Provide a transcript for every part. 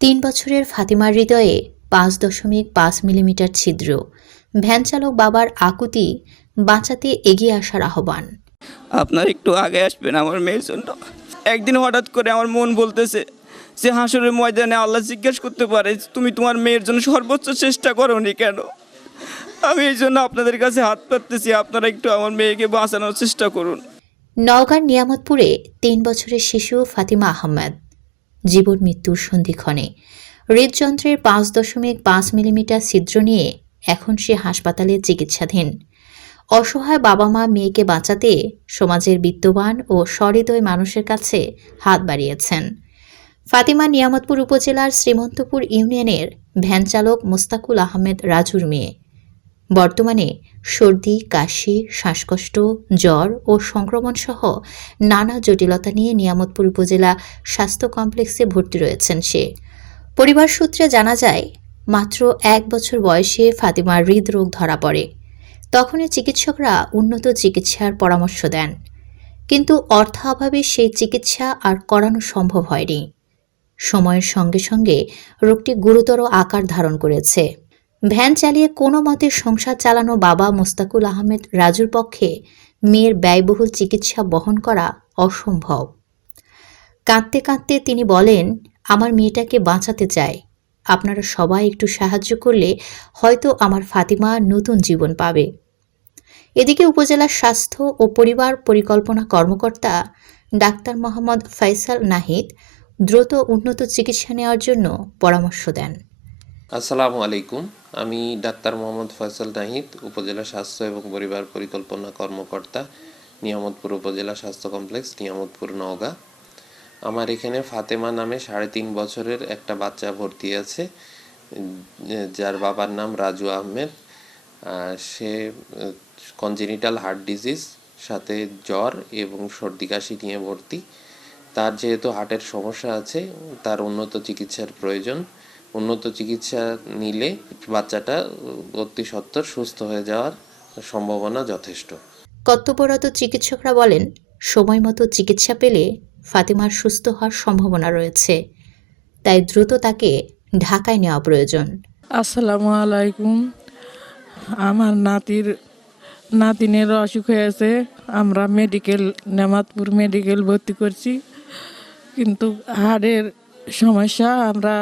৩ বছরের ফাতিমার হৃদয়ে ৫.৫ মিলিমিটার ছিদ্র। ভ্যান চালক বাবার আকুতি, বাঁচাতে এগিয়ে আসার আহ্বান। আপনার একটু আগে আসবেন আমার মেয়ের জন্য। একদিন হঠাৎ করে আমার মন বলতেছে যে হাসরের ময়দানে আল্লাহ জিজ্ঞেস করতে পারে, তুমি তোমার মেয়ের জন্য সর্বোচ্চ চেষ্টা করোনি কেন? আমি এই জন্য আপনাদের কাছে হাত পাততেছি, আপনারা একটু আমার মেয়েকে বাঁচানোর চেষ্টা করুন। নওগাঁর নিয়ামতপুরে ৩ বছরের শিশু ফাতিমা আহমেদ জীবন মৃত্যুর সন্ধিক্ষণে। হৃদযন্ত্রের ৫.৫ মিলিমিটার ছিদ্র নিয়ে এখন সে হাসপাতালে চিকিৎসাধীন। অসহায় বাবা মা মেয়েকে বাঁচাতে সমাজের বিত্তবান ও সহৃদয় মানুষের কাছে হাত বাড়িয়েছেন। ফাতিমা নিয়ামতপুর উপজেলার শ্রীমন্তপুর ইউনিয়নের ভ্যান চালক মোস্তাকুল আহমেদ রাজুর মেয়ে। বর্তমানে সর্দি, কাশি, শ্বাসকষ্ট, জ্বর ও সংক্রমণসহ নানা জটিলতা নিয়ে নিয়ামতপুর উপজেলা স্বাস্থ্য কমপ্লেক্সে ভর্তি রয়েছেন সে। পরিবার সূত্রে জানা যায়, মাত্র ১ বছর বয়সে ফাতিমার হৃদরোগ ধরা পড়ে। তখনই চিকিৎসকরা উন্নত চিকিৎসার পরামর্শ দেন, কিন্তু অর্থাভাবে সেই চিকিৎসা আর করানো সম্ভব হয়নি। সময়ের সঙ্গে সঙ্গে রোগটি গুরুতর আকার ধারণ করেছে। ভ্যান চালিয়ে কোনো মতে সংসার চালানো বাবা মোস্তাকুল আহমেদ রাজুর পক্ষে মেয়ের ব্যয়বহুল চিকিৎসা বহন করা অসম্ভব। কাঁদতে কাঁদতে তিনি বলেন, আমার মেয়েটাকে বাঁচাতে চাই, আপনারা সবাই একটু সাহায্য করলে হয়তো আমার ফাতিমা নতুন জীবন পাবে। এদিকে উপজেলার স্বাস্থ্য ও পরিবার পরিকল্পনা কর্মকর্তা ডাক্তার মোহাম্মদ ফয়সাল নাহিদ দ্রুত উন্নত চিকিৎসা নেওয়ার জন্য পরামর্শ দেন। আসসালামু আলাইকুম, আমি ডাক্তার মোহাম্মদ ফয়সাল নাহিদ, উপজেলা স্বাস্থ্য এবং পরিবার পরিকল্পনা কর্মকর্তা, নিয়ামতপুর উপজেলা স্বাস্থ্য কমপ্লেক্স, নিয়ামতপুর, নওগাঁ। আমার এখানে ফাতেমা নামে ৩.৫ বছরের একটা বাচ্চা ভর্তি আছে, যার বাবার নাম রাজু আহমেদ। সে কনজেনিটাল হার্ট ডিজিজ, সাথে জ্বর এবং সর্দি কাশি নিয়ে ভর্তি। তার যেহেতু হার্টের সমস্যা আছে, তার উন্নত চিকিৎসার প্রয়োজন। উন্নত চিকিৎসা নিলে বাচ্চাটা অতি সত্বর সুস্থ হয়ে যাওয়ার সম্ভাবনা যথেষ্ট। কর্তব্যরত চিকিৎসকরা বলেন, সময় মতো চিকিৎসা পেলে ফাতিমার সুস্থ হওয়ার সম্ভাবনা রয়েছে, তাই দ্রুত তাকে ঢাকায় নেওয়া প্রয়োজন। আসসালামু আলাইকুম। আমার নাতিনের অসুখ হয়েছে, আমরা নিয়ামতপুর মেডিকেল ভর্তি করছি, কিন্তু হাড়ের সমস্যা, আমরা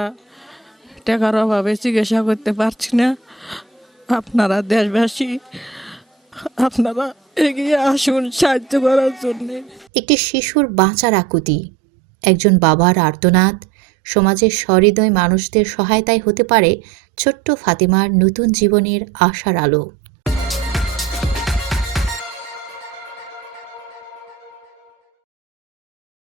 টাকার অভাবে চিকিৎসা করতে পারছি না। আপনারা দেশবাসী, আপনারা এগিয়ে আসুন সাহায্য করার জন্যে। একটি শিশুর বাঁচার আকুতি, একজন বাবার আর্তনাদ, সমাজের সহৃদয় মানুষদের সহায়তায় হতে পারে ছোট্ট ফাতিমার নতুন জীবনের আশার আলো।